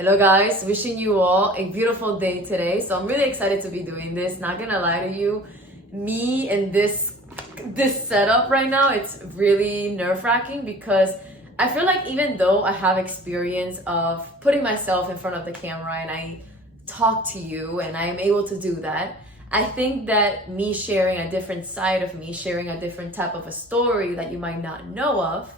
Hello guys, wishing you all a beautiful day today. So I'm really excited to be doing this. Not gonna lie to you, me and this setup right now, it's really nerve-wracking because I feel like even though I have experience of putting myself in front of the camera and I talk to you and I am able to do that, I think that me sharing a different side of me, sharing a different type of a story that you might not know of,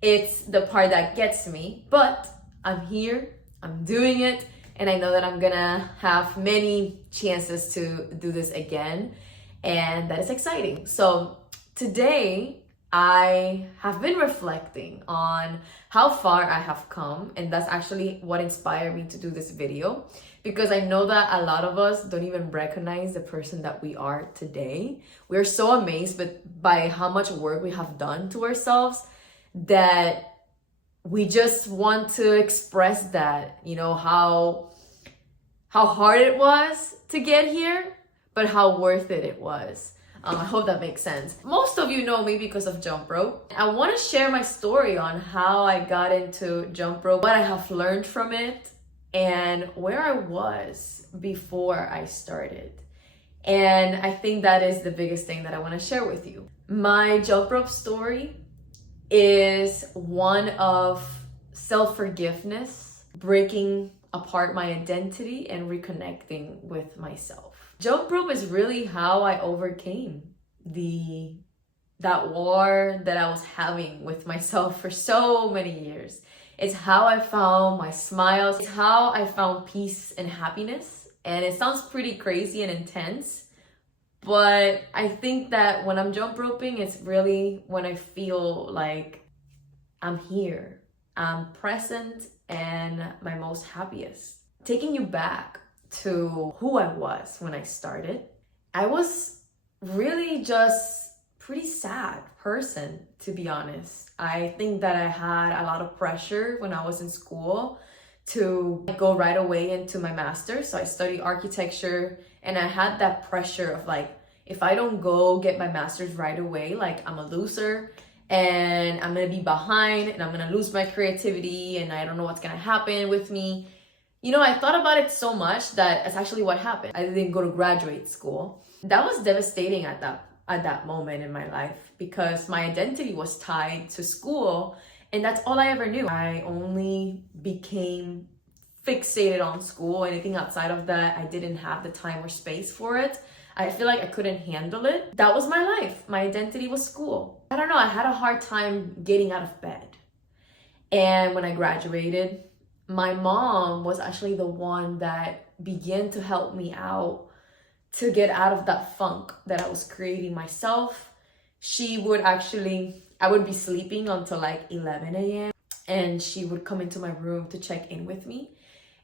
it's the part that gets me. But I'm here, I'm doing it, and I know that I'm gonna have many chances to do this again, and that is exciting. So today I have been reflecting on how far I have come, and that's actually what inspired me to do this video, because I know that a lot of us don't even recognize the person that we are today. We're so amazed by how much work we have done to ourselves that we just want to express that, how hard it was to get here, but how worth it was. I hope that makes sense. Most of you know me because of Jumprope. I want to share my story on how I got into Jumprope, what I have learned from it, and where I was before I started. And I think that is the biggest thing that I want to share with you. My Jumprope story is one of self-forgiveness, breaking apart my identity and reconnecting with myself. Jumprope is really how I overcame that war that I was having with myself for so many years. It's how I found my smiles. It's how I found peace and happiness. And it sounds pretty crazy and intense, but I think that when I'm jump roping, it's really when I feel like I'm here, I'm present, and my most happiest. Taking you back to who I was when I started, I was really just pretty sad person, to be honest. I think that I had a lot of pressure when I was in school to go right away into my master's. So I studied architecture, and I had that pressure of like, if I don't go get my master's right away, like I'm a loser and I'm gonna be behind and I'm gonna lose my creativity and I don't know what's gonna happen with me. I thought about it so much that it's actually what happened. I didn't go to graduate school. That was devastating at that moment in my life because my identity was tied to school, and that's all I ever knew. I only became fixated on school. Anything outside of that, I didn't have the time or space for it. I feel like I couldn't handle it. That was my life. My identity was school. I don't know, I had a hard time getting out of bed. And when I graduated, my mom was actually the one that began to help me out to get out of that funk that I was creating myself. I would be sleeping until like 11 a.m. and she would come into my room to check in with me.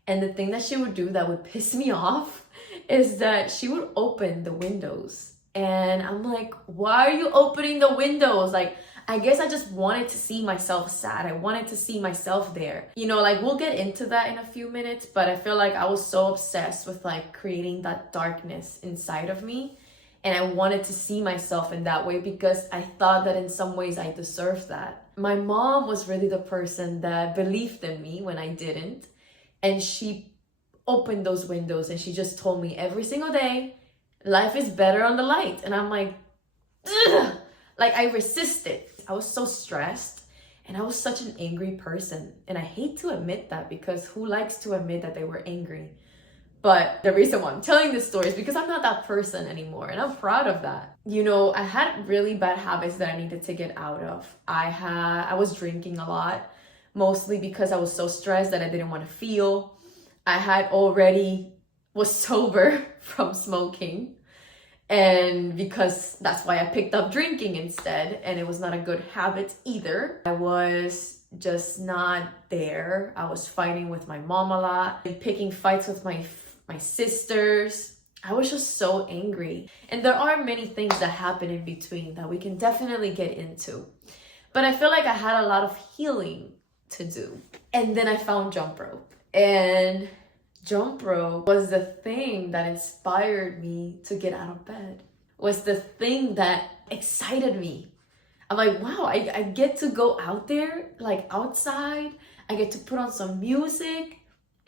And the thing that she would do that would piss me off is that she would open the windows. And I'm like, why are you opening the windows? Like, I guess I just wanted to see myself sad. I wanted to see myself there. We'll get into that in a few minutes, but I feel like I was so obsessed with like creating that darkness inside of me. And I wanted to see myself in that way because I thought that in some ways I deserved that. My mom was really the person that believed in me when I didn't. And she opened those windows and she just told me every single day, life is better on the light. And I'm like, ugh! Like I resisted. I was so stressed and I was such an angry person. And I hate to admit that because who likes to admit that they were angry? But the reason why I'm telling this story is because I'm not that person anymore. And I'm proud of that. I had really bad habits that I needed to get out of. I was drinking a lot, mostly because I was so stressed that I didn't want to feel. I had already was sober from smoking. And because that's why I picked up drinking instead. And it was not a good habit either. I was just not there. I was fighting with my mom a lot, picking fights with my sisters. I was just so angry. And there are many things that happen in between that we can definitely get into. But I feel like I had a lot of healing to do. And then I found Jumprope. And Jumprope was the thing that inspired me to get out of bed. Was the thing that excited me. I'm like, wow, I get to go out there, like outside. I get to put on some music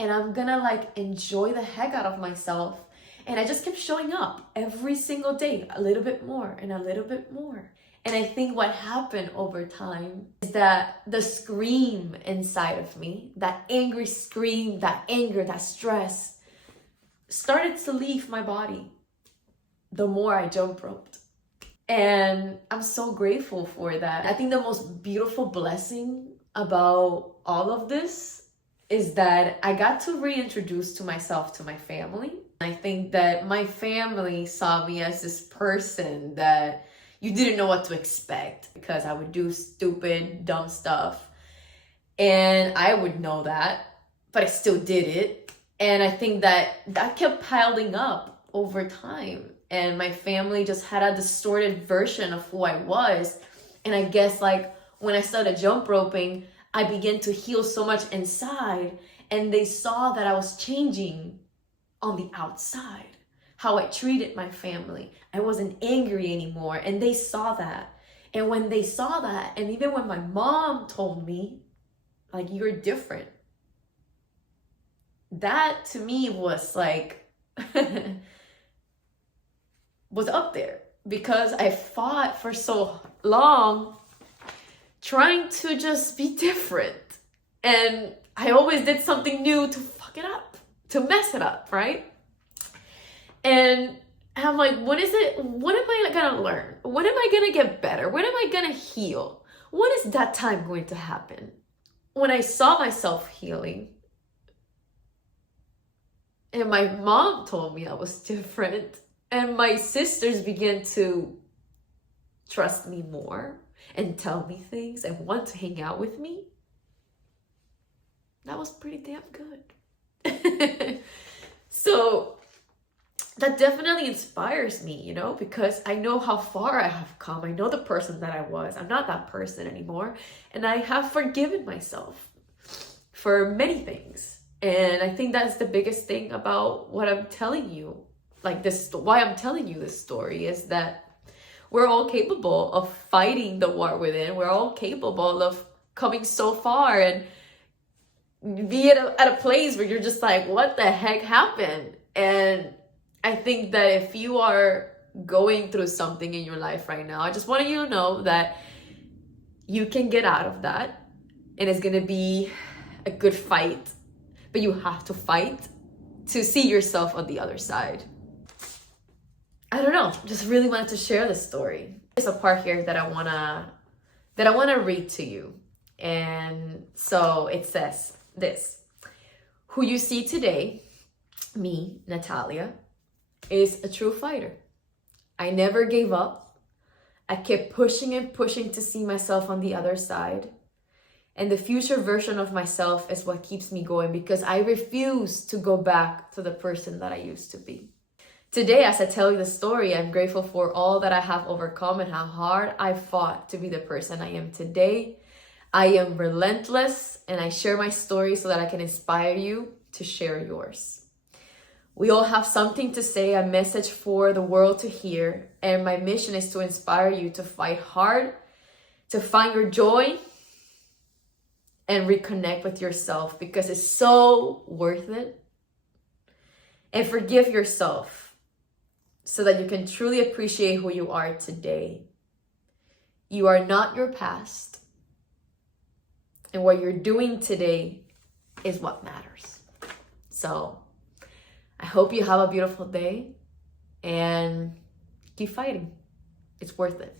and I'm gonna like enjoy the heck out of myself. And I just kept showing up every single day, a little bit more and a little bit more. And I think what happened over time is that the scream inside of me, that angry scream, that anger, that stress, started to leave my body the more I jump roped. And I'm so grateful for that. I think the most beautiful blessing about all of this is that I got to reintroduce to myself to my family. I think that my family saw me as this person that you didn't know what to expect, because I would do stupid, dumb stuff. And I would know that, but I still did it. And I think that kept piling up over time. And my family just had a distorted version of who I was. And I guess like when I started jump roping, I began to heal so much inside. And they saw that I was changing on the outside. How I treated my family. I wasn't angry anymore. And they saw that. And when they saw that, and even when my mom told me, like, you're different, that to me was like, was up there. Because I fought for so long trying to just be different. And I always did something new to fuck it up, to mess it up, right? And I'm like, what is it? What am I gonna learn? When am I gonna get better? When am I gonna heal? When is that time going to happen? When I saw myself healing, and my mom told me I was different, and my sisters began to trust me more and tell me things and want to hang out with me, that was pretty damn good. So that definitely inspires me, you know, because I know how far I have come. I know the person that I was. I'm not that person anymore. And I have forgiven myself for many things. And I think that's the biggest thing about what I'm telling you. Like this, why I'm telling you this story is that we're all capable of fighting the war within. We're all capable of coming so far and be at a place where you're just like, what the heck happened? And I think that if you are going through something in your life right now, I just want you to know that you can get out of that, and it's going to be a good fight, but you have to fight to see yourself on the other side. I don't know, just really wanted to share this story. There's a part here that I want to read to you. And so it says this: who you see today, me, Natalia, is a true fighter. I never gave up. I kept pushing and pushing to see myself on the other side. And the future version of myself is what keeps me going, because I refuse to go back to the person that I used to be. Today, as I tell you the story, I'm grateful for all that I have overcome and how hard I fought to be the person I am today. I am relentless, and I share my story so that I can inspire you to share yours. We all have something to say, a message for the world to hear. And my mission is to inspire you to fight hard, to find your joy, and reconnect with yourself, because it's so worth it. And forgive yourself so that you can truly appreciate who you are today. You are not your past. And what you're doing today is what matters. So I hope you have a beautiful day and keep fighting. It's worth it.